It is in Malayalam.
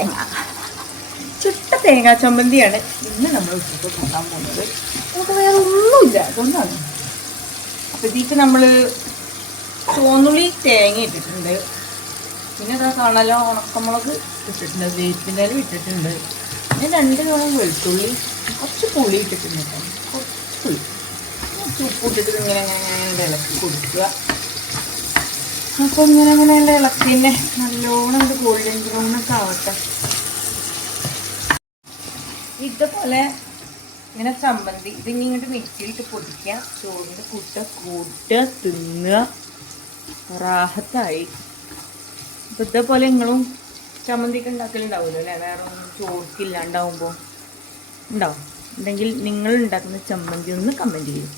തേങ്ങ. ചുട്ട തേങ്ങാ ചമ്മന്തിയാണ് ഇന്ന് നമ്മൾ ഉച്ചയ്ക്ക് കൂട്ടാൻ പോകുന്നത്. നമുക്ക് വേറെ ഒന്നുമില്ല, അതുകൊണ്ടാണ്. അപ്പോൾ ഇതിലേക്ക് നമ്മൾ ചുവന്നുള്ളി തേങ്ങ ഇട്ടിട്ടുണ്ട്. പിന്നെ ഇതാ കാണാലോ ഉണക്കമുളക് ഇട്ടിട്ടുണ്ട്, വേപ്പിൻ്റെ ഇല ഇട്ടിട്ടുണ്ട്. പിന്നെ 2 കളം വെളുത്തുള്ളി, കുറച്ച് പുളി ഇട്ടിട്ടുണ്ട് കേട്ടോ, കുറച്ച് പുളി, കുറച്ച് ഉപ്പ് ഇട്ടിട്ട് ഇങ്ങനെ ഇളക്കി കൊടുക്കുക. അപ്പോൾ ഇങ്ങനെ ഇളക്കി തന്നെ നല്ലോണം ഇത് ഗോൾഡൻ ബ്രൗണൊക്കെ ആവട്ടെ. ഇതുപോലെ ഇങ്ങനെ ചമ്മന്തി ഇതിനി ഇങ്ങോട്ട് മിക്സിയിലിട്ട് പൊടിക്കുക, ചോറിൻ്റെ കൂട്ടുക തിന്നുക, റാഹത്തായി. അപ്പോൾ ഇതേപോലെ നിങ്ങളും ചമ്മന്തിയൊക്കെ ഉണ്ടാക്കലുണ്ടാവുമല്ലോ അല്ലേ? വേറെ ഒന്നും ചോർക്കില്ലാണ്ടാവുമ്പോൾ ഉണ്ടാവും. ഉണ്ടെങ്കിൽ നിങ്ങൾ ഉണ്ടാക്കുന്ന ചമ്മന്തി ഒന്ന് കമൻറ്റ് ചെയ്യും.